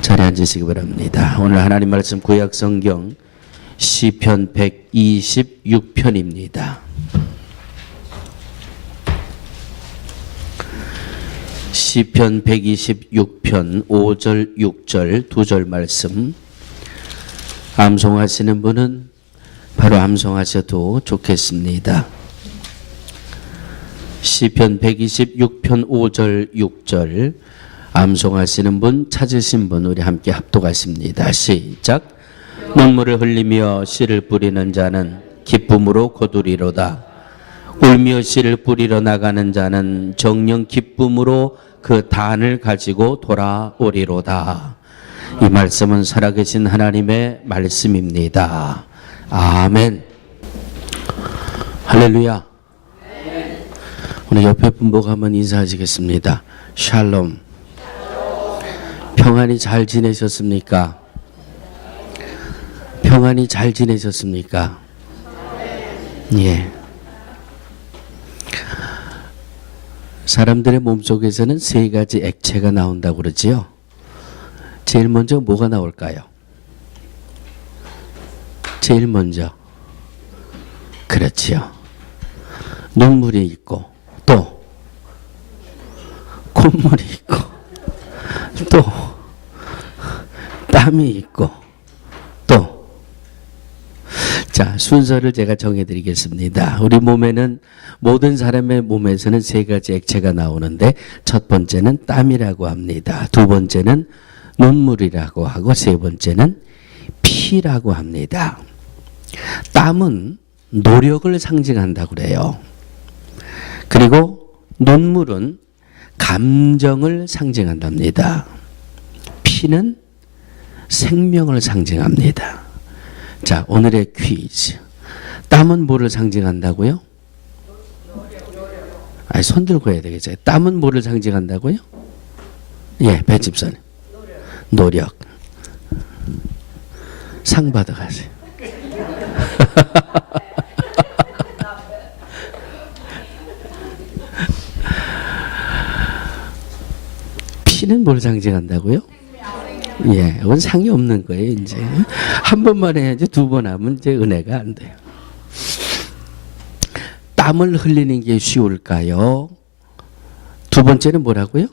자리에 앉으시기 바랍니다. 오늘 하나님 말씀 구약 성경 시편 126편입니다. 시편 126편 5절 6절 두 절 말씀 암송하시는 분은 바로 암송하셔도 좋겠습니다. 시편 126편 5절 6절 암송하시는 분, 찾으신 분 우리 함께 합독하십니다. 시작. 눈물을 흘리며 씨를 뿌리는 자는 기쁨으로 거두리로다. 울며 씨를 뿌리러 나가는 자는 정녕 기쁨으로 그 단을 가지고 돌아오리로다. 이 말씀은 살아계신 하나님의 말씀입니다. 아멘. 할렐루야. 오늘 옆에 분 보고 한번 인사하시겠습니다. 샬롬. 평안히 잘 지내셨습니까? 평안히 잘 지내셨습니까? 예. 사람들의 몸속에서는 세 가지 액체가 나온다고 그러지요. 제일 먼저 뭐가 나올까요? 제일 먼저. 그렇지요. 눈물이 있고 또 콧물이 있고 또 땀이 있고 또 자, 순서를 제가 정해드리겠습니다. 우리 몸에는 모든 사람의 몸에서는 세 가지 액체가 나오는데 첫 번째는 땀이라고 합니다. 두 번째는 눈물이라고 하고 세 번째는 피라고 합니다. 땀은 노력을 상징한다고 그래요. 그리고 눈물은 감정을 상징한답니다. 피는 생명을 상징합니다. 자, 오늘의 퀴즈. 땀은 뭐를 상징한다고요? 아니, 손 들고 해야 되겠죠. 땀은 뭐를 상징한다고요? 예, 배집사님. 노력. 상 받아가세요. 피는 뭘 상징한다고요? 예, 이건 상이 없는 거예요, 이제. 한 번만 해야지 두 번 하면 이제 은혜가 안 돼요. 땀을 흘리는 게 쉬울까요? 두 번째는 뭐라고요?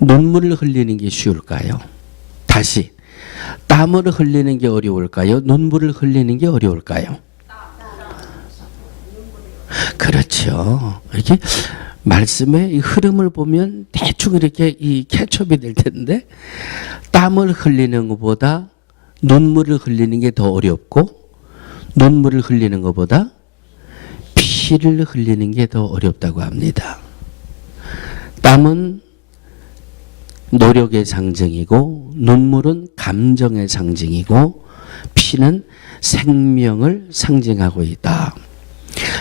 눈물을 흘리는 게 쉬울까요? 다시. 땀을 흘리는 게 어려울까요? 눈물을 흘리는 게 어려울까요? 그렇죠. 이렇게 말씀의 이 흐름을 보면 대충 이렇게 이 캐첩이 될 텐데 땀을 흘리는 것보다 눈물을 흘리는 게 더 어렵고 눈물을 흘리는 것보다 피를 흘리는 게 더 어렵다고 합니다. 땀은 노력의 상징이고 눈물은 감정의 상징이고 피는 생명을 상징하고 있다.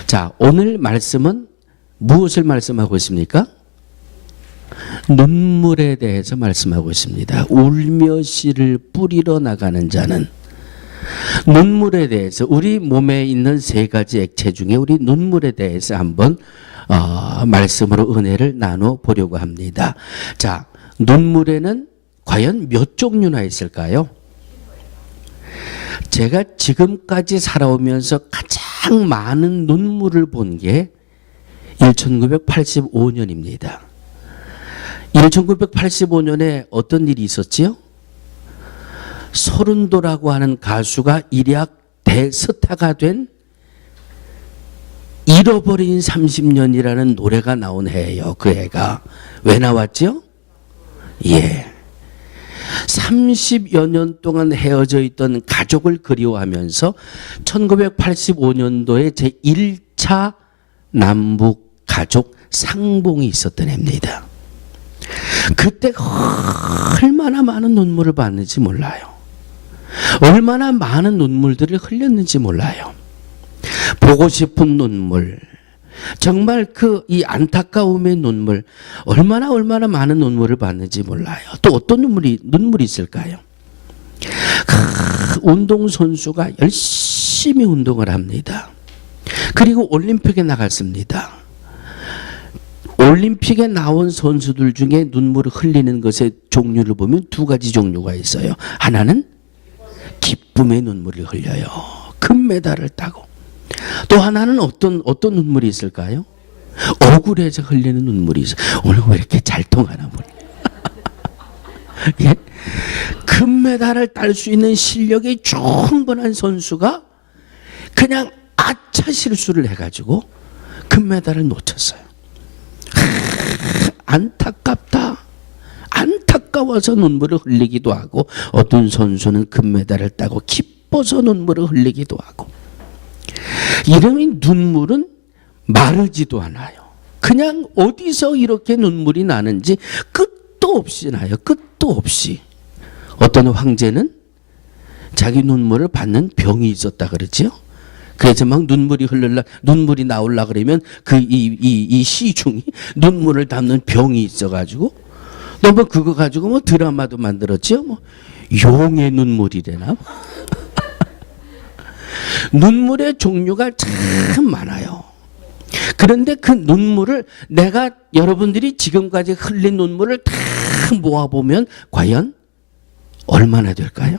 자, 오늘 말씀은 무엇을 말씀하고 있습니까? 눈물에 대해서 말씀하고 있습니다. 울며 씨를 뿌리러 나가는 자는 눈물에 대해서 우리 몸에 있는 세 가지 액체 중에 우리 눈물에 대해서 한번 말씀으로 은혜를 나눠 보려고 합니다. 자, 눈물에는 과연 몇 종류나 있을까요? 제가 지금까지 살아오면서 가장 많은 눈물을 본 게 1985년입니다. 1985년에 어떤 일이 있었지요? 서른도라고 하는 가수가 일약 대스타가 된 잃어버린 30년이라는 노래가 나온 해예요. 그 해가. 왜 나왔죠? 예. 30여 년 동안 헤어져 있던 가족을 그리워하면서 1985년도에 제1차 남북 가족 상봉이 있었던 해입니다. 그때 얼마나 많은 눈물을 봤는지 몰라요. 얼마나 많은 눈물들을 흘렸는지 몰라요. 보고 싶은 눈물, 정말 이 안타까움의 눈물, 얼마나 많은 눈물을 봤는지 몰라요. 또 어떤 눈물이 있을까요? 운동선수가 열심히 운동을 합니다. 그리고 올림픽에 나갔습니다. 올림픽에 나온 선수들 중에 눈물을 흘리는 것의 종류를 보면 두 가지 종류가 있어요. 하나는 기쁨의 눈물을 흘려요. 금메달을 따고. 또 하나는 어떤 눈물이 있을까요? 억울해서 흘리는 눈물이 있어요. 오늘 왜 이렇게 잘 통하나 보네. 예? 금메달을 딸 수 있는 실력이 충분한 선수가 그냥 아차 실수를 해가지고 금메달을 놓쳤어요. 안타깝다. 안타까워서 눈물을 흘리기도 하고, 어떤 선수는 금메달을 따고 기뻐서 눈물을 흘리기도 하고. 이름이 눈물은 마르지도 않아요. 그냥 어디서 이렇게 눈물이 나는지 끝도 없이 나요. 끝도 없이. 어떤 황제는 자기 눈물을 받는 병이 있었다 그러죠. 그래서 막 눈물이 나올라 그러면 이 시중이 눈물을 담는 병이 있어가지고 너무 그거 가지고 뭐 드라마도 만들었죠. 뭐 용의 눈물이래나. 눈물의 종류가 참 많아요. 그런데 그 눈물을 내가 여러분들이 지금까지 흘린 눈물을 다 모아보면 과연 얼마나 될까요?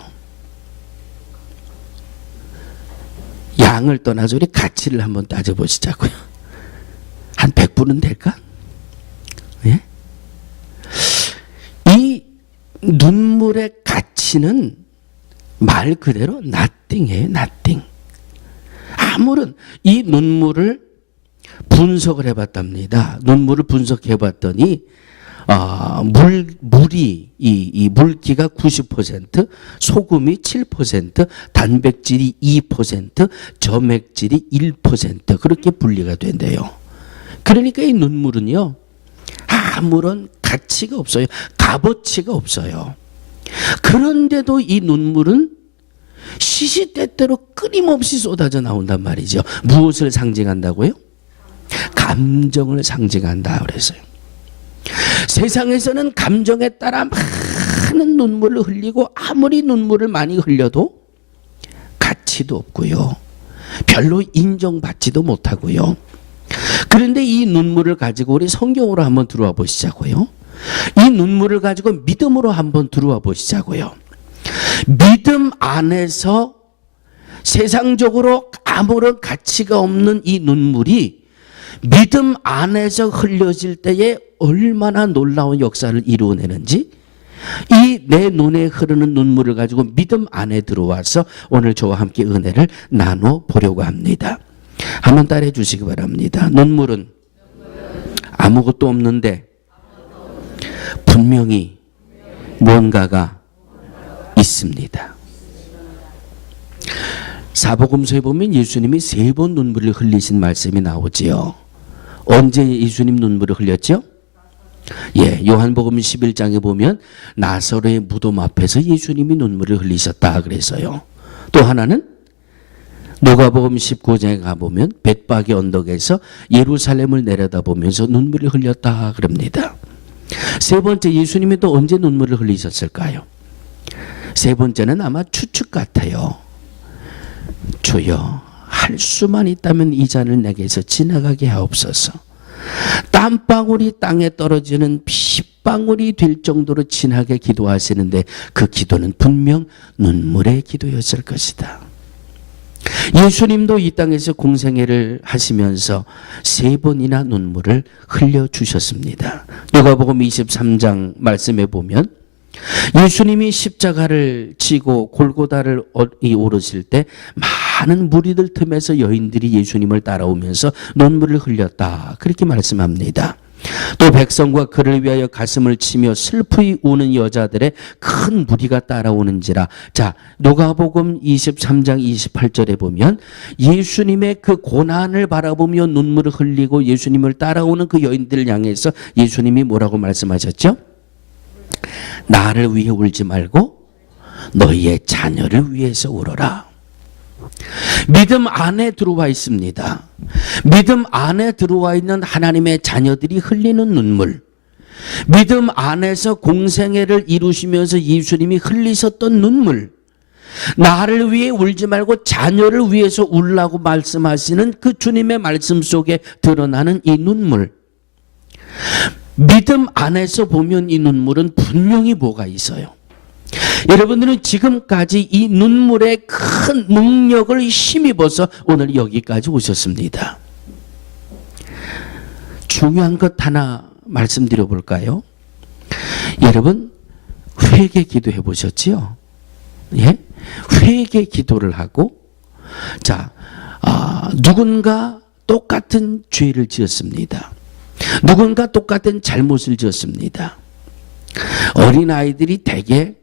양을 떠나서 우리 가치를 한번 따져보시자고요. 한 100분은 될까? 예? 이 눈물의 가치는 말 그대로 nothing이에요. nothing. 아무런 이 눈물을 분석을 해봤답니다. 눈물을 분석해봤더니 물이 이 물기가 90%, 소금이 7%, 단백질이 2%, 점액질이 1% 그렇게 분리가 된대요. 그러니까 이 눈물은요 아무런 가치가 없어요. 값어치가 없어요. 그런데도 이 눈물은 시시때때로 끊임없이 쏟아져 나온단 말이죠. 무엇을 상징한다고요? 감정을 상징한다 그랬어요. 세상에서는 감정에 따라 많은 눈물을 흘리고 아무리 눈물을 많이 흘려도 가치도 없고요. 별로 인정받지도 못하고요. 그런데 이 눈물을 가지고 우리 성경으로 한번 들어와 보시자고요. 이 눈물을 가지고 믿음으로 한번 들어와 보시자고요. 믿음 안에서 세상적으로 아무런 가치가 없는 이 눈물이 믿음 안에서 흘려질 때에 얼마나 놀라운 역사를 이루어내는지, 이 내 눈에 흐르는 눈물을 가지고 믿음 안에 들어와서 오늘 저와 함께 은혜를 나눠 보려고 합니다. 한번 따라해 주시기 바랍니다. 눈물은 아무것도 없는데 분명히 뭔가가 있습니다. 사복음서에 보면 예수님이 3번 눈물을 흘리신 말씀이 나오지요. 언제 예수님 눈물을 흘렸죠? 예, 요한복음 11장에 보면 나사로의 무덤 앞에서 예수님이 눈물을 흘리셨다 그래서요. 또 하나는 누가복음 19장에 가보면 벳박의 언덕에서 예루살렘을 내려다보면서 눈물을 흘렸다 그럽니다. 세 번째, 예수님이 또 언제 눈물을 흘리셨을까요? 세 번째는 아마 추측 같아요. 주여, 할 수만 있다면 이 잔을 내게서 지나가게 하옵소서. 땀방울이 땅에 떨어지는 핏방울이 될 정도로 진하게 기도하시는데 그 기도는 분명 눈물의 기도였을 것이다. 예수님도 이 땅에서 공생애를 하시면서 3번이나 눈물을 흘려주셨습니다. 누가복음 23장 말씀에 보면 예수님이 십자가를 지고 골고다를 오르실 때 많은 무리들 틈에서 여인들이 예수님을 따라오면서 눈물을 흘렸다 그렇게 말씀합니다. 또 백성과 그를 위하여 가슴을 치며 슬프이 우는 여자들의 큰 무리가 따라오는지라. 자, 누가복음 23장 28절에 보면 예수님의 그 고난을 바라보며 눈물을 흘리고 예수님을 따라오는 그 여인들을 향해서 예수님이 뭐라고 말씀하셨죠? 나를 위해 울지 말고 너희의 자녀를 위해서 울어라. 믿음 안에 들어와 있습니다. 믿음 안에 들어와 있는 하나님의 자녀들이 흘리는 눈물, 믿음 안에서 공생애를 이루시면서 예수님이 흘리셨던 눈물, 나를 위해 울지 말고 자녀를 위해서 울라고 말씀하시는 그 주님의 말씀 속에 드러나는 이 눈물, 믿음 안에서 보면 이 눈물은 분명히 뭐가 있어요. 여러분들은 지금까지 이 눈물에 큰 능력을 힘입어서 오늘 여기까지 오셨습니다. 중요한 것 하나 말씀드려 볼까요? 여러분 회개 기도해 보셨지요? 예? 회개 기도를 하고 누군가 똑같은 죄를 지었습니다. 누군가 똑같은 잘못을 지었습니다. 어린아이들이 대개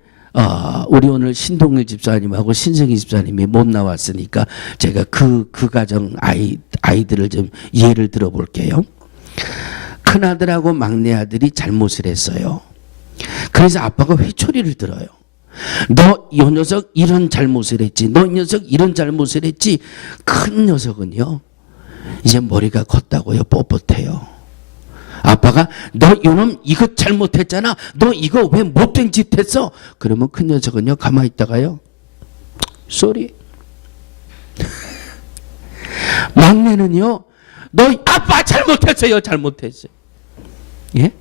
우리 오늘 신동일 집사님하고 신성희 집사님이 못 나왔으니까 제가 그 가정 아이들을 좀 예를 들어 볼게요. 큰아들하고 막내아들이 잘못을 했어요. 그래서 아빠가 회초리를 들어요. 너 이 녀석 이런 잘못을 했지. 너 이 녀석 이런 잘못을 했지. 큰 녀석은요 이제 머리가 컸다고요 뻣뻣해요. 아빠가 너 이놈 이거 잘못했잖아. 너 이거 왜 못된 짓 했어? 그러면 큰 녀석은요 가만히 있다가요 쏘리. 막내는요 너 아빠 잘못했어요. 잘못했어요. 예?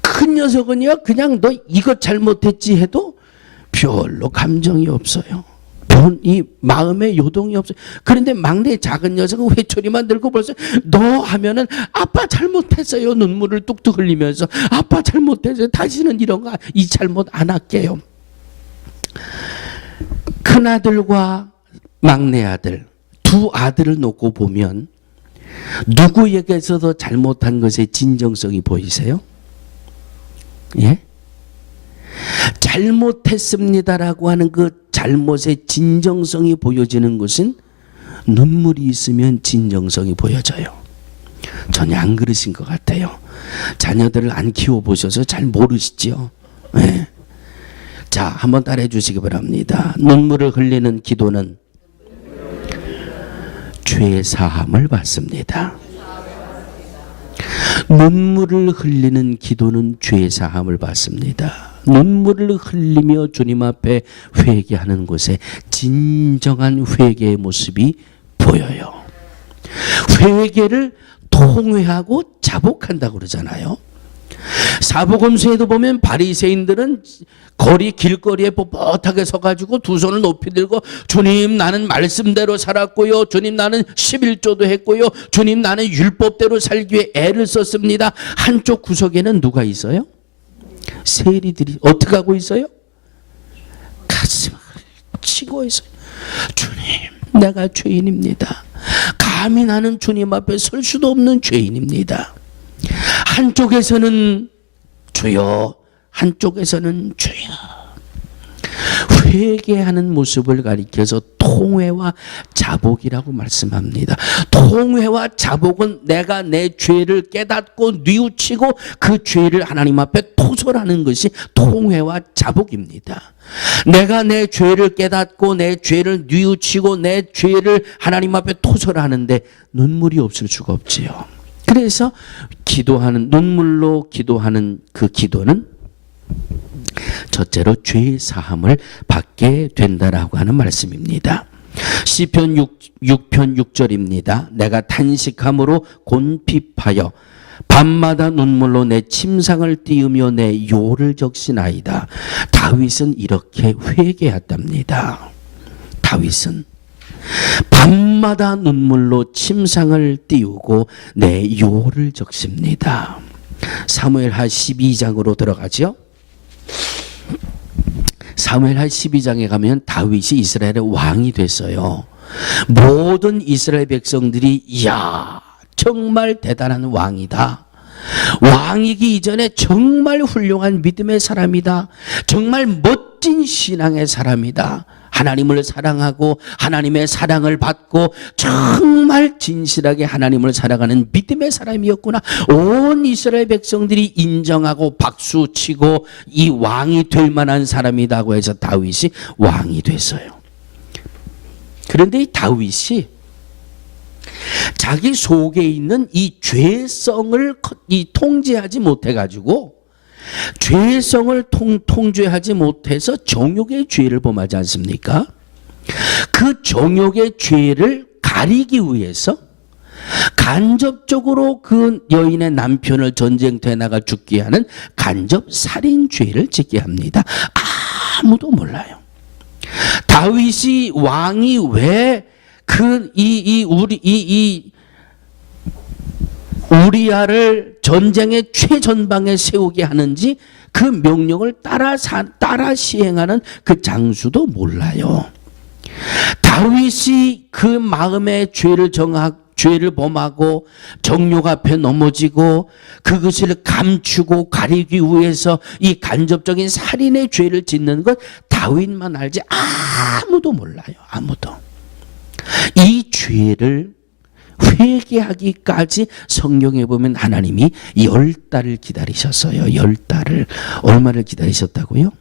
큰 녀석은요 그냥 너 이거 잘못했지 해도 별로 감정이 없어요. 이 마음에 요동이 없어요. 그런데 막내 작은 녀석은 회초리만 들고 벌써 너 하면은 아빠 잘못했어요. 눈물을 뚝뚝 흘리면서 아빠 잘못했어요. 다시는 이런 거 이 잘못 안 할게요. 큰아들과 막내 아들 두 아들을 놓고 보면 누구에게서도 잘못한 것의 진정성이 보이세요? 예? 잘못했습니다라고 하는 그 잘못의 진정성이 보여지는 것은 눈물이 있으면 진정성이 보여져요. 전혀 안 그러신 것 같아요. 자녀들을 안 키워보셔서 잘 모르시죠. 네. 자, 한번 따라해 주시기 바랍니다. 눈물을 흘리는 기도는 죄 사함을 받습니다. 눈물을 흘리는 기도는 죄 사함을 받습니다. 눈물을 흘리며 주님 앞에 회개하는 곳에 진정한 회개의 모습이 보여요. 회개를 통회하고 자복한다고 그러잖아요. 사복음서에도 보면 바리새인들은 길거리에 뻣뻣하게 서가지고 두 손을 높이 들고 주님 나는 말씀대로 살았고요. 주님 나는 11조도 했고요. 주님 나는 율법대로 살기 위해 애를 썼습니다. 한쪽 구석에는 누가 있어요? 세리들이 어떻게 하고 있어요? 가슴을 치고 있어요. 주님 내가 죄인입니다. 감히 나는 주님 앞에 설 수도 없는 죄인입니다. 한쪽에서는 주여 한쪽에서는 주여. 회개하는 모습을 가리켜서 통회와 자복이라고 말씀합니다. 통회와 자복은 내가 내 죄를 깨닫고 뉘우치고 그 죄를 하나님 앞에 토설하는 것이 통회와 자복입니다. 내가 내 죄를 깨닫고 내 죄를 뉘우치고 내 죄를 하나님 앞에 토설하는데 눈물이 없을 수가 없지요. 그래서 눈물로 기도하는 그 기도는 첫째로 죄 사함을 받게 된다라고 하는 말씀입니다. 시편 6편 6절입니다. 내가 탄식함으로 곤핍하여 밤마다 눈물로 내 침상을 띄우며 내 요를 적시나이다. 다윗은 이렇게 회개했답니다. 다윗은 밤마다 눈물로 침상을 띄우고 내 요를 적십니다. 사무엘하 12장으로 들어가죠. 사무엘하 12장에 가면 다윗이 이스라엘의 왕이 됐어요. 모든 이스라엘 백성들이 이야 정말 대단한 왕이다. 왕이기 이전에 정말 훌륭한 믿음의 사람이다. 정말 멋진 신앙의 사람이다. 하나님을 사랑하고 하나님의 사랑을 받고 정말 진실하게 하나님을 사랑하는 믿음의 사람이었구나. 온 이스라엘 백성들이 인정하고 박수치고 이 왕이 될 만한 사람이라고 해서 다윗이 왕이 됐어요. 그런데 이 다윗이 자기 속에 있는 이 죄성을 통제하지 못해가지고 죄성을 통제하지 못해서 정욕의 죄를 범하지 않습니까? 그 정욕의 죄를 가리기 위해서 간접적으로 그 여인의 남편을 전쟁터에 나가 죽게 하는 간접 살인죄를 짓게 합니다. 아무도 몰라요. 다윗이 왕이 왜 우리아를 전쟁의 최전방에 세우게 하는지 그 명령을 따라 시행하는 그 장수도 몰라요. 다윗이 그 마음의 죄를 범하고 정욕 앞에 넘어지고 그것을 감추고 가리기 위해서 이 간접적인 살인의 죄를 짓는 것 다윗만 알지 아무도 몰라요. 아무도. 이 죄를 회개하기까지 성경에 보면 하나님이 10달을 기다리셨어요. 10달을. 얼마를 기다리셨다고요?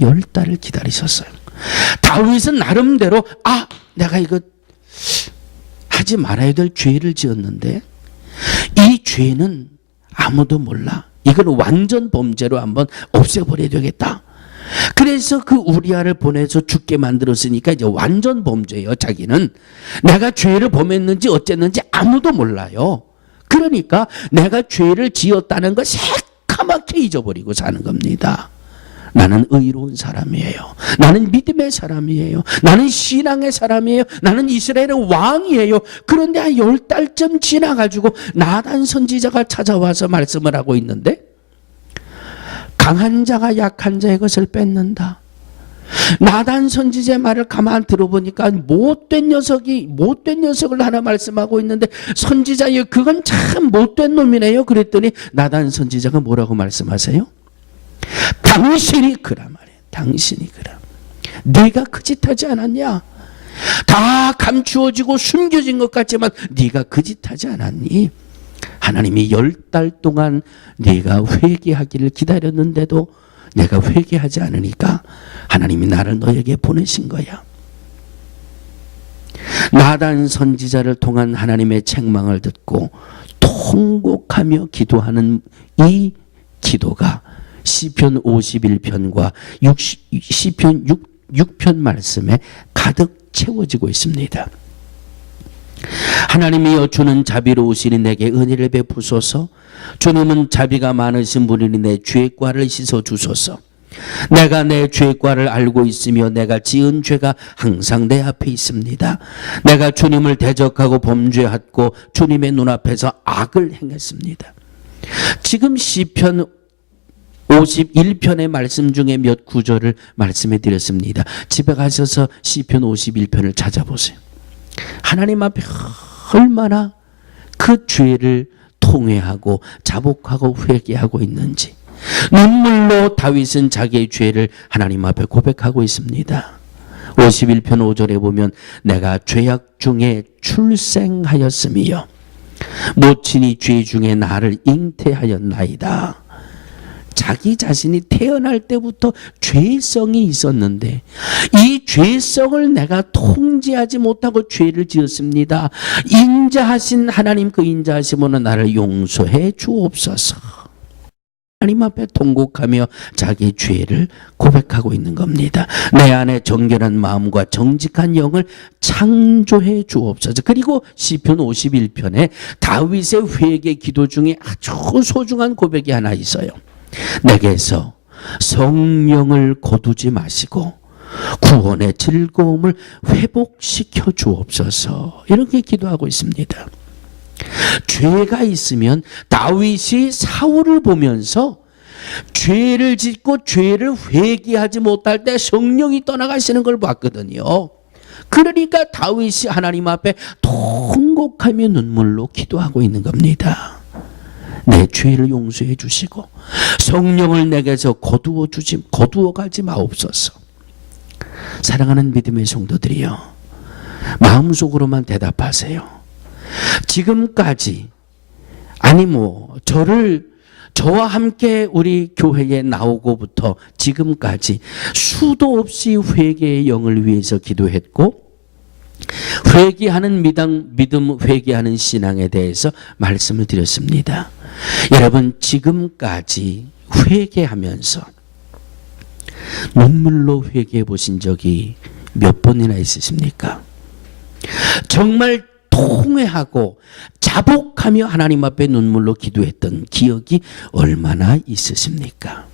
10달을 기다리셨어요. 다윗은 나름대로 내가 이거 하지 말아야 될 죄를 지었는데 이 죄는 아무도 몰라. 이걸 완전 범죄로 한번 없애버려야 되겠다. 그래서 그 우리아를 보내서 죽게 만들었으니까 이제 완전 범죄예요. 자기는 내가 죄를 범했는지 어쨌는지 아무도 몰라요. 그러니까 내가 죄를 지었다는 걸 새까맣게 잊어버리고 사는 겁니다. 나는 의로운 사람이에요. 나는 믿음의 사람이에요. 나는 신앙의 사람이에요. 나는 이스라엘의 왕이에요. 그런데 한 10달쯤 지나가지고 나단 선지자가 찾아와서 말씀을 하고 있는데 강한 자가 약한 자의 것을 뺏는다. 나단 선지자의 말을 가만 들어보니까 못된 녀석을 하나 말씀하고 있는데 선지자여 그건 참 못된 놈이네요. 그랬더니 나단 선지자가 뭐라고 말씀하세요? 당신이 그라 말이에요. 당신이 그라. 네가 그 짓 하지 않았냐? 다 감추어지고 숨겨진 것 같지만 네가 그 짓 하지 않았니? 하나님이 10달 동안 네가 회개하기를 기다렸는데도 내가 회개하지 않으니까 하나님이 나를 너에게 보내신 거야. 나단 선지자를 통한 하나님의 책망을 듣고 통곡하며 기도하는 이 기도가 시편 51편과 시편 6편 말씀에 가득 채워지고 있습니다. 하나님이여 주는 자비로우시니 내게 은혜를 베푸소서. 주님은 자비가 많으신 분이니 내 죄과를 씻어주소서. 내가 내 죄과를 알고 있으며 내가 지은 죄가 항상 내 앞에 있습니다. 내가 주님을 대적하고 범죄하고 주님의 눈앞에서 악을 행했습니다. 지금 시편 51편의 말씀 중에 몇 구절을 말씀해 드렸습니다. 집에 가셔서 시편 51편을 찾아보세요. 하나님 앞에 얼마나 그 죄를 통회하고 자복하고 회개하고 있는지 눈물로 다윗은 자기의 죄를 하나님 앞에 고백하고 있습니다. 51편 5절에 보면 내가 죄악 중에 출생하였으며 모친이 죄 중에 나를 잉태하였나이다. 자기 자신이 태어날 때부터 죄성이 있었는데 이 죄성을 내가 통제하지 못하고 죄를 지었습니다. 인자하신 하나님 그 인자하신 분은 나를 용서해 주옵소서. 하나님 앞에 통곡하며 자기 죄를 고백하고 있는 겁니다. 내 안에 정결한 마음과 정직한 영을 창조해 주옵소서. 그리고 시편 51편에 다윗의 회개 기도 중에 아주 소중한 고백이 하나 있어요. 내게서 성령을 거두지 마시고 구원의 즐거움을 회복시켜 주옵소서. 이렇게 기도하고 있습니다. 죄가 있으면 다윗이 사울을 보면서 죄를 짓고 죄를 회개하지 못할 때 성령이 떠나가시는 걸 봤거든요. 그러니까 다윗이 하나님 앞에 통곡하며 눈물로 기도하고 있는 겁니다. 내 죄를 용서해 주시고 성령을 내게서 거두어 가지 마옵소서. 사랑하는 믿음의 성도들이여, 마음속으로만 대답하세요. 지금까지 저와 함께 우리 교회에 나오고부터 지금까지 수도 없이 회개의 영을 위해서 기도했고 회개하는 믿음 회개하는 신앙에 대해서 말씀을 드렸습니다. 여러분 지금까지 회개하면서 눈물로 회개해 보신 적이 몇 번이나 있으십니까? 정말 통회하고 자복하며 하나님 앞에 눈물로 기도했던 기억이 얼마나 있으십니까?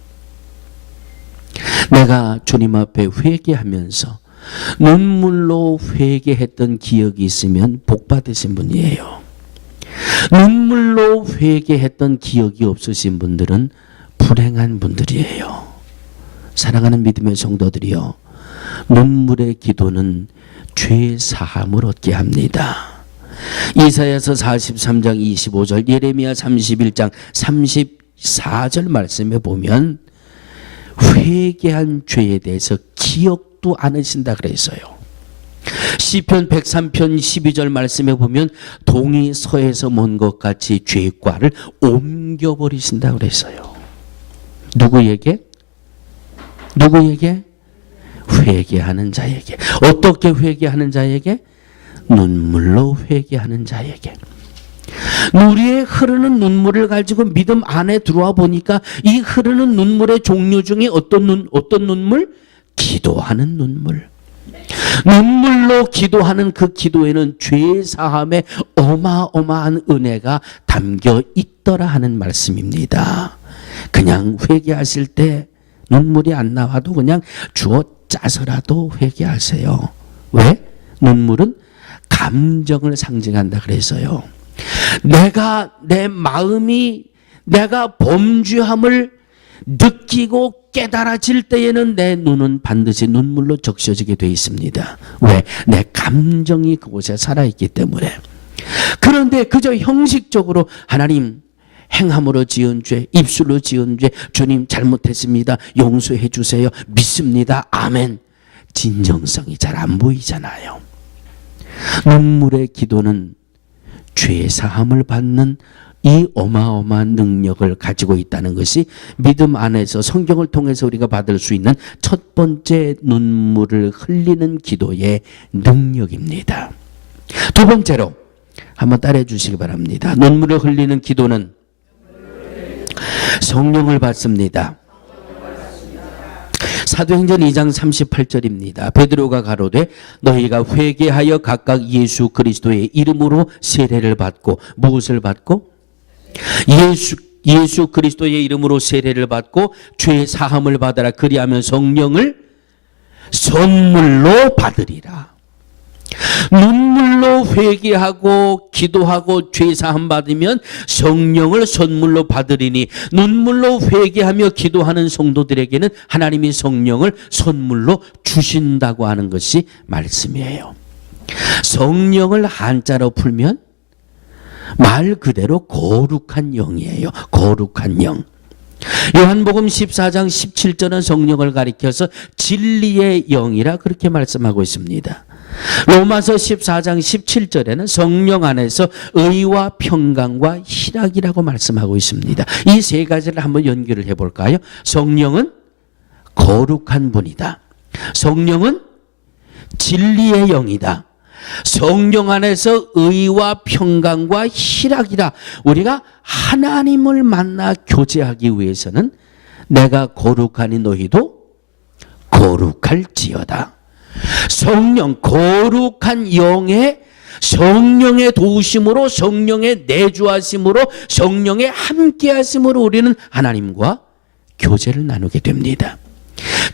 내가 주님 앞에 회개하면서 눈물로 회개했던 기억이 있으면 복 받으신 분이에요. 눈물로 회개했던 기억이 없으신 분들은 불행한 분들이에요. 사랑하는 믿음의 성도들이요, 눈물의 기도는 죄 사함을 얻게 합니다. 이사야서 43장 25절, 예레미야 31장 34절 말씀에 보면 회개한 죄에 대해서 기억도 않으신다 그랬어요. 시편 103편 12절 말씀에 보면 동이 서에서 먼 것 같이 죄과를 옮겨버리신다 그랬어요. 누구에게? 누구에게? 회개하는 자에게. 어떻게 회개하는 자에게? 눈물로 회개하는 자에게. 우리의 흐르는 눈물을 가지고 믿음 안에 들어와 보니까 이 흐르는 눈물의 종류 중에 어떤 눈물? 기도하는 눈물. 눈물로 기도하는 그 기도에는 죄 사함의 어마어마한 은혜가 담겨 있더라 하는 말씀입니다. 그냥 회개하실 때 눈물이 안 나와도 그냥 주어 짜서라도 회개하세요. 왜? 눈물은 감정을 상징한다 그래서요. 내 마음이 내가 범죄함을 느끼고 깨달아질 때에는 내 눈은 반드시 눈물로 적셔지게 되어 있습니다. 왜? 내 감정이 그곳에 살아있기 때문에. 그런데 그저 형식적으로 하나님 행함으로 지은 죄, 입술로 지은 죄, 주님 잘못했습니다, 용서해 주세요, 믿습니다, 아멘. 진정성이 잘 안 보이잖아요. 눈물의 기도는 죄 사함을 받는 이 어마어마한 능력을 가지고 있다는 것이 믿음 안에서 성경을 통해서 우리가 받을 수 있는 첫 번째 눈물을 흘리는 기도의 능력입니다. 두 번째로 한번 따라해 주시기 바랍니다. 눈물을 흘리는 기도는 성령을 받습니다. 사도행전 2장 38절입니다. 베드로가 가로되 너희가 회개하여 각각 예수 그리스도의 이름으로 세례를 받고, 무엇을 받고? 예수 그리스도의 이름으로 세례를 받고 죄 사함을 받아라. 그리하면 성령을 선물로 받으리라. 눈물로 회개하고 기도하고 죄 사함 받으면 성령을 선물로 받으리니, 눈물로 회개하며 기도하는 성도들에게는 하나님이 성령을 선물로 주신다고 하는 것이 말씀이에요. 성령을 한자로 풀면 말 그대로 거룩한 영이에요. 거룩한 영. 요한복음 14장 17절은 성령을 가리켜서 진리의 영이라 그렇게 말씀하고 있습니다. 로마서 14장 17절에는 성령 안에서 의와 평강과 희락이라고 말씀하고 있습니다. 이 세 가지를 한번 연결을 해볼까요? 성령은 거룩한 분이다. 성령은 진리의 영이다. 성령 안에서 의와 평강과 희락이다. 우리가 하나님을 만나 교제하기 위해서는 내가 거룩하니 너희도 거룩할지어다. 성령, 거룩한 영의 성령의 도우심으로, 성령의 내주하심으로, 성령의 함께하심으로 우리는 하나님과 교제를 나누게 됩니다.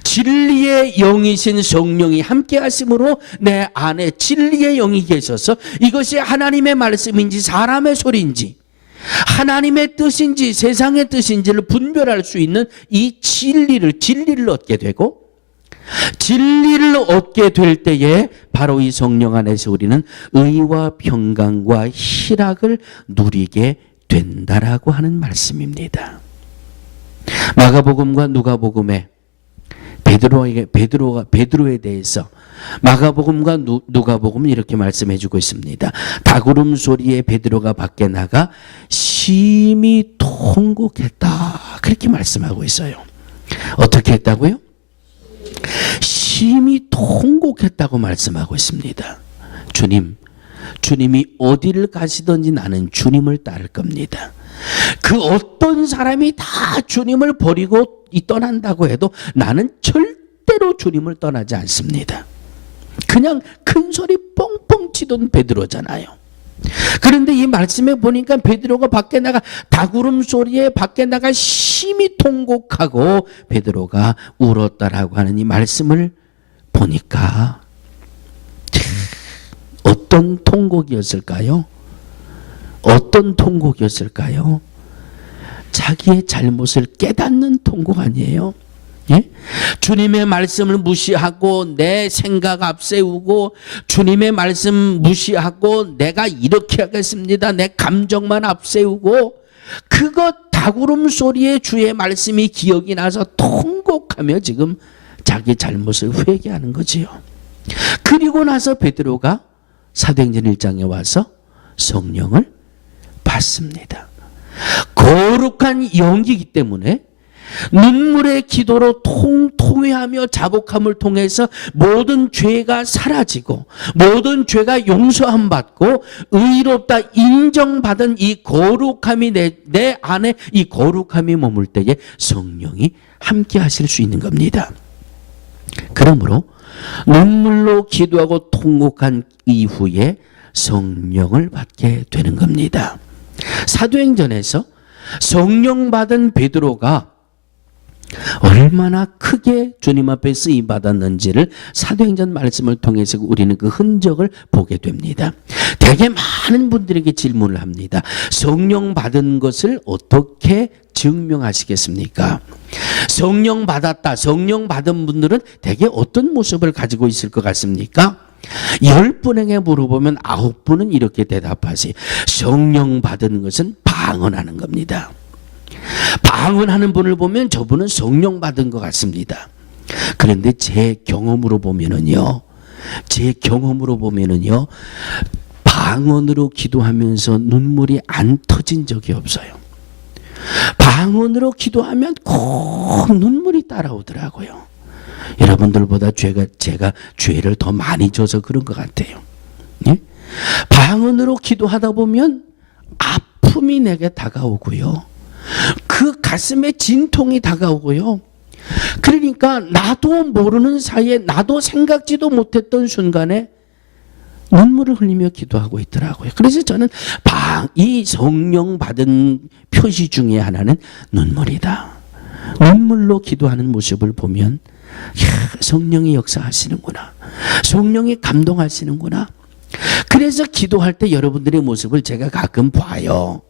진리의 영이신 성령이 함께하심으로 내 안에 진리의 영이 계셔서 이것이 하나님의 말씀인지 사람의 소리인지 하나님의 뜻인지 세상의 뜻인지를 분별할 수 있는 이 진리를 얻게 되고, 진리를 얻게 될 때에 바로 이 성령 안에서 우리는 의와 평강과 희락을 누리게 된다라고 하는 말씀입니다. 마가복음과 누가복음에 베드로에 대해서 마가복음과 누가복음은 이렇게 말씀해 주고 있습니다. 닭울음 소리에 베드로가 밖에 나가 심히 통곡했다. 그렇게 말씀하고 있어요. 어떻게 했다고요? 심히 통곡했다고 말씀하고 있습니다. 주님이 어디를 가시든지 나는 주님을 따를 겁니다. 그 어떤 사람이 다 주님을 버리고 떠난다고 해도 나는 절대로 주님을 떠나지 않습니다. 그냥 큰 소리 뻥뻥 치던 베드로잖아요. 그런데 이 말씀에 보니까 베드로가 밖에 나가 닭울음 소리에 밖에 나가 심히 통곡하고 베드로가 울었다라고 하는 이 말씀을 보니까 어떤 통곡이었을까요? 어떤 통곡이었을까요? 자기의 잘못을 깨닫는 통곡 아니에요? 예? 주님의 말씀을 무시하고 내 생각 앞세우고 주님의 말씀 무시하고 내가 이렇게 하겠습니다. 내 감정만 앞세우고 그것 닭울음 소리에 주의 말씀이 기억이 나서 통곡하며 지금 자기 잘못을 회개하는 거지요. 그리고 나서 베드로가 사도행전 1장에 와서 성령을 받습니다. 거룩한 영이기 때문에 눈물의 기도로 통회하며 자복함을 통해서 모든 죄가 사라지고 모든 죄가 용서함 받고 의롭다 인정받은 이 거룩함이 내 안에 이 거룩함이 머물 때에 성령이 함께 하실 수 있는 겁니다. 그러므로 눈물로 기도하고 통곡한 이후에 성령을 받게 되는 겁니다. 사도행전에서 성령 받은 베드로가 얼마나 크게 주님 앞에 쓰임 받았는지를 사도행전 말씀을 통해서 우리는 그 흔적을 보게 됩니다. 되게 많은 분들에게 질문을 합니다. 성령 받은 것을 어떻게 증명하시겠습니까? 성령 받았다. 성령 받은 분들은 대개 어떤 모습을 가지고 있을 것 같습니까? 10분에게 물어보면 9분은 이렇게 대답하세요. 성령 받은 것은 방언하는 겁니다. 방언하는 분을 보면 저분은 성령 받은 것 같습니다. 그런데 제 경험으로 보면은요, 방언으로 기도하면서 눈물이 안 터진 적이 없어요. 방언으로 기도하면 꼭 눈물이 따라오더라고요. 여러분들보다 제가 죄를 더 많이 져서 그런 것 같아요. 예? 방언으로 기도하다 보면 아픔이 내게 다가오고요. 그 가슴에 진통이 다가오고요. 그러니까 나도 모르는 사이에 나도 생각지도 못했던 순간에 눈물을 흘리며 기도하고 있더라고요. 그래서 저는 이 성령 받은 표시 중에 하나는 눈물이다. 눈물로 기도하는 모습을 보면 성령이 역사하시는구나. 성령이 감동하시는구나. 그래서 기도할 때 여러분들의 모습을 제가 가끔 봐요.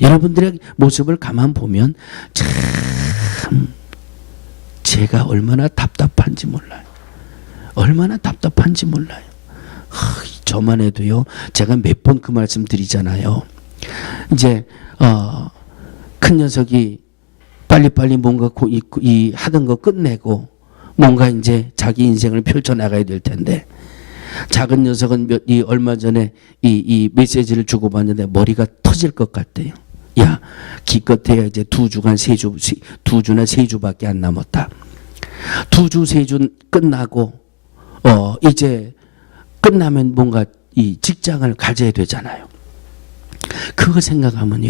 여러분들의 모습을 가만 보면 참 제가 얼마나 답답한지 몰라요. 얼마나 답답한지 몰라요. 저만 해도요. 제가 몇 번 그 말씀 드리잖아요. 이제 큰 녀석이 빨리빨리 뭔가 하던 거 끝내고 뭔가 이제 자기 인생을 펼쳐나가야 될 텐데 작은 녀석은 얼마 전에 이 메시지를 주고받는데 머리가 터질 것 같대요. 야, 기껏해야 이제 2주나 3주밖에 안 남았다. 2주, 3주 끝나고 이제 끝나면 뭔가 이 직장을 가져야 되잖아요. 그거 생각하면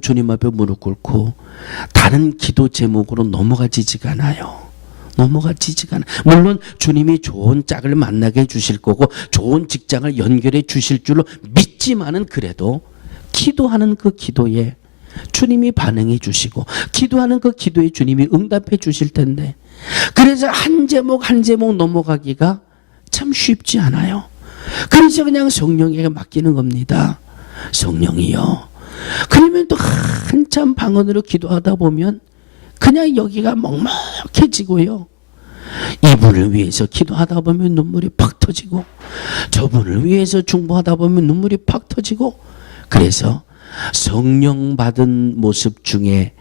주님 앞에 무릎 꿇고 다른 기도 제목으로 넘어가지지가 않아요. 물론 주님이 좋은 짝을 만나게 해주실 거고 좋은 직장을 연결해 주실 줄로 믿지만은 그래도 기도하는 그 기도에 주님이 반응해 주시고 기도하는 그 기도에 주님이 응답해 주실 텐데 그래서 한 제목 넘어가기가 참 쉽지 않아요. 그래서 그냥 성령에게 맡기는 겁니다. 성령이요. 그러면 또 한참 방언으로 기도하다 보면 그냥 여기가 먹먹해지고요. 이분을 위해서 기도하다 보면 눈물이 팍 터지고 저분을 위해서 중보하다 보면 눈물이 팍 터지고 그래서 성령 받은 모습 중에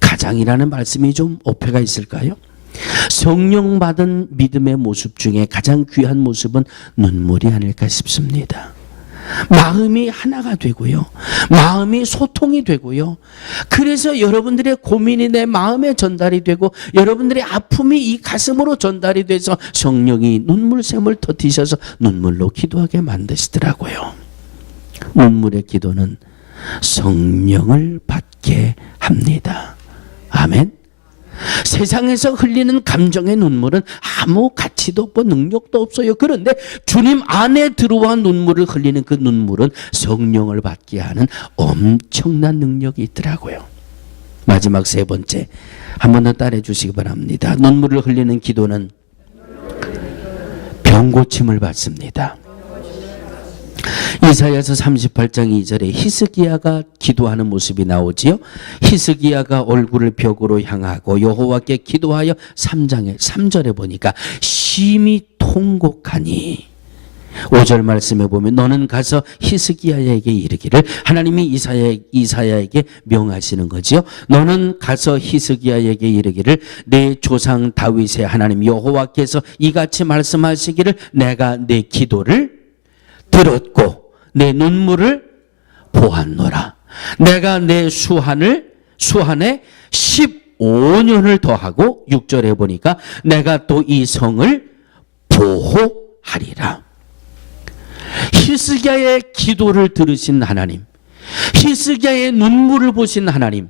가장이라는 말씀이 좀 어폐가 있을까요? 성령 받은 믿음의 모습 중에 가장 귀한 모습은 눈물이 아닐까 싶습니다. 마음이 하나가 되고요. 마음이 소통이 되고요. 그래서 여러분들의 고민이 내 마음에 전달이 되고 여러분들의 아픔이 이 가슴으로 전달이 돼서 성령이 눈물샘을 터뜨리셔서 눈물로 기도하게 만드시더라고요. 눈물의 기도는 성령을 받게 합니다. 아멘. 세상에서 흘리는 감정의 눈물은 아무 가치도 없고 능력도 없어요. 그런데 주님 안에 들어와 눈물을 흘리는 그 눈물은 성령을 받게 하는 엄청난 능력이 있더라고요. 마지막 세 번째, 한 번 더 따라해 주시기 바랍니다. 눈물을 흘리는 기도는 병고침을 받습니다. 이사야서 38장 2절에 히스기야가 기도하는 모습이 나오지요. 히스기야가 얼굴을 벽으로 향하고 여호와께 기도하여 3절에 보니까 심히 통곡하니, 5절 말씀에 보면 너는 가서 히스기야에게 이르기를, 하나님이 이사야에게 명하시는 거지요. 너는 가서 히스기야에게 이르기를 내 조상 다윗의 하나님 여호와께서 이같이 말씀하시기를 내가 내 기도를 들었고 내 눈물을 보았노라. 내가 내 수한에 15년을 더하고 6절에 보니까 내가 또 이 성을 보호하리라. 히스기야의 기도를 들으신 하나님, 히스기야의 눈물을 보신 하나님,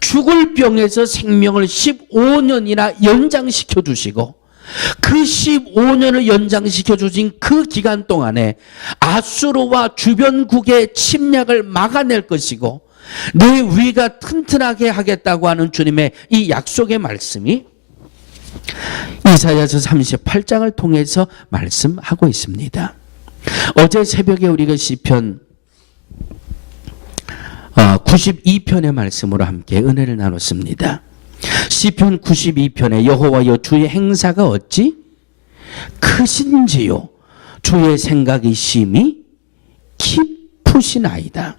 죽을 병에서 생명을 15년이나 연장시켜 주시고 그 15년을 연장시켜 주신 그 기간 동안에 아수르와 주변국의 침략을 막아낼 것이고 내 위가 튼튼하게 하겠다고 하는 주님의 이 약속의 말씀이 이사야서 38장을 통해서 말씀하고 있습니다. 어제 새벽에 우리가 시편 92편의 말씀으로 함께 은혜를 나눴습니다. 시편 92편에 여호와여 주의 행사가 어찌 크신지요 주의 생각이 심히 깊으시나이다.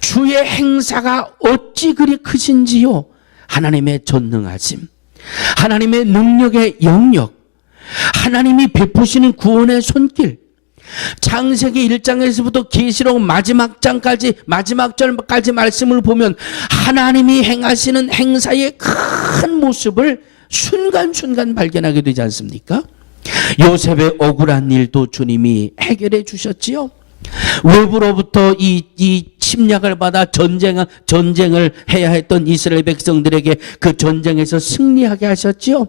주의 행사가 어찌 그리 크신지요. 하나님의 전능하심, 하나님의 능력의 영역, 하나님이 베푸시는 구원의 손길, 창세기 1장에서부터 계시록 마지막 절까지 말씀을 보면 하나님이 행하시는 행사의 큰 모습을 순간순간 발견하게 되지 않습니까? 요셉의 억울한 일도 주님이 해결해 주셨지요. 외부로부터 이 침략을 받아 전쟁을 해야 했던 이스라엘 백성들에게 그 전쟁에서 승리하게 하셨지요.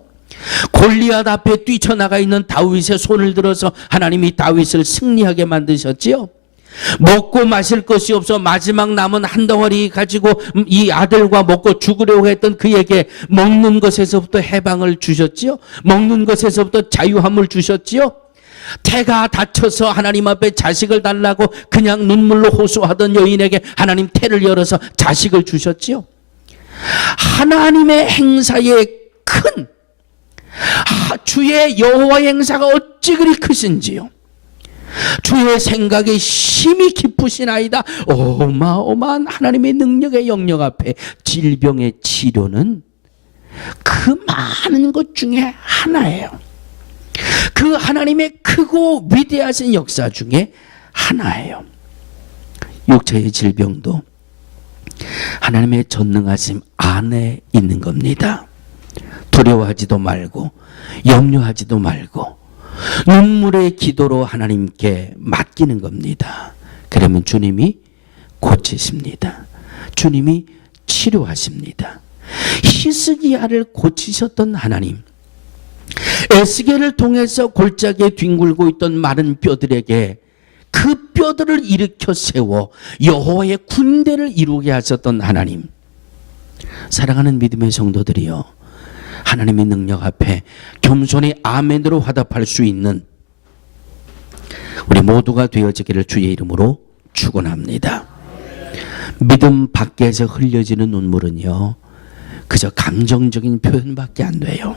골리앗 앞에 뛰쳐나가 있는 다윗의 손을 들어서 하나님이 다윗을 승리하게 만드셨지요. 먹고 마실 것이 없어 마지막 남은 한 덩어리 가지고 이 아들과 먹고 죽으려고 했던 그에게 먹는 것에서부터 해방을 주셨지요. 먹는 것에서부터 자유함을 주셨지요. 태가 다쳐서 하나님 앞에 자식을 달라고 그냥 눈물로 호소하던 여인에게 하나님 태를 열어서 자식을 주셨지요. 하나님의 행사에 큰 주의 여호와의 행사가 어찌 그리 크신지요. 주의 생각이 심히 깊으시나이다. 어마어마한 하나님의 능력의 영역 앞에 질병의 치료는 그 많은 것 중에 하나예요. 그 하나님의 크고 위대하신 역사 중에 하나예요. 육체의 질병도 하나님의 전능하심 안에 있는 겁니다. 두려워하지도 말고 염려하지도 말고 눈물의 기도로 하나님께 맡기는 겁니다. 그러면 주님이 고치십니다. 주님이 치료하십니다. 히스기야를 고치셨던 하나님, 에스겔을 통해서 골짜기에 뒹굴고 있던 마른 뼈들에게 그 뼈들을 일으켜 세워 여호와의 군대를 이루게 하셨던 하나님, 사랑하는 믿음의 성도들이여, 하나님의 능력 앞에 겸손히 아멘으로 화답할 수 있는 우리 모두가 되어지기를 주의 이름으로 축원합니다. 믿음 밖에서 흘려지는 눈물은요, 그저 감정적인 표현밖에 안 돼요.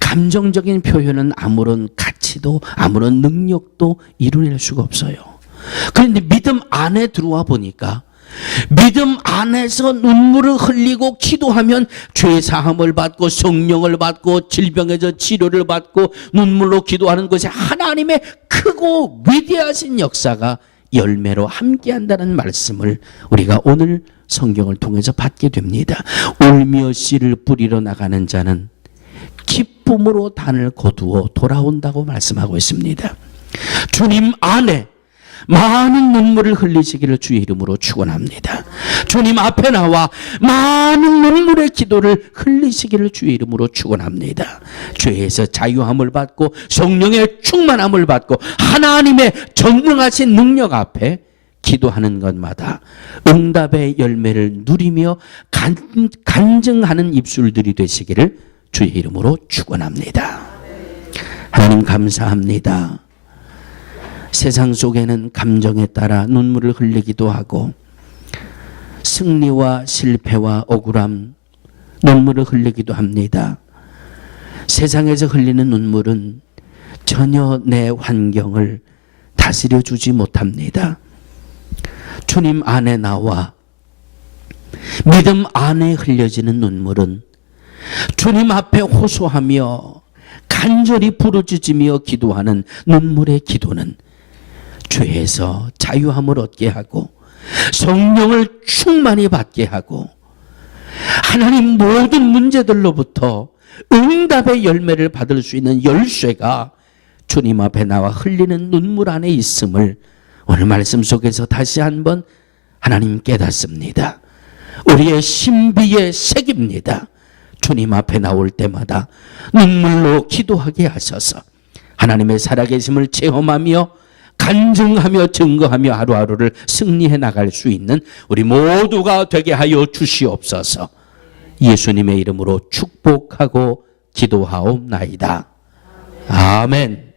감정적인 표현은 아무런 가치도 아무런 능력도 이루낼 수가 없어요. 그런데 믿음 안에 들어와 보니까 믿음 안에서 눈물을 흘리고 기도하면 죄 사함을 받고 성령을 받고 질병에서 치료를 받고 눈물로 기도하는 것이 하나님의 크고 위대하신 역사가 열매로 함께한다는 말씀을 우리가 오늘 성경을 통해서 받게 됩니다. 울며 씨를 뿌리러 나가는 자는 기쁨으로 단을 거두어 돌아온다고 말씀하고 있습니다. 주님 안에 많은 눈물을 흘리시기를 주의 이름으로 축원합니다. 주님 앞에 나와 많은 눈물의 기도를 흘리시기를 주의 이름으로 축원합니다. 죄에서 자유함을 받고 성령의 충만함을 받고 하나님의 전능하신 능력 앞에 기도하는 것마다 응답의 열매를 누리며 간증하는 입술들이 되시기를 주의 이름으로 축원합니다. 하나님 감사합니다. 세상 속에는 감정에 따라 눈물을 흘리기도 하고 승리와 실패와 억울함, 눈물을 흘리기도 합니다. 세상에서 흘리는 눈물은 전혀 내 환경을 다스려 주지 못합니다. 주님 안에 나와 믿음 안에 흘려지는 눈물은 주님 앞에 호소하며 간절히 부르짖으며 기도하는 눈물의 기도는 죄에서 자유함을 얻게 하고 성령을 충만히 받게 하고 하나님 모든 문제들로부터 응답의 열매를 받을 수 있는 열쇠가 주님 앞에 나와 흘리는 눈물 안에 있음을 오늘 말씀 속에서 다시 한번 하나님 깨닫습니다. 우리의 신비의 색입니다. 주님 앞에 나올 때마다 눈물로 기도하게 하셔서 하나님의 살아계심을 체험하며 간증하며 증거하며 하루하루를 승리해 나갈 수 있는 우리 모두가 되게 하여 주시옵소서. 예수님의 이름으로 축복하고 기도하옵나이다. 아멘.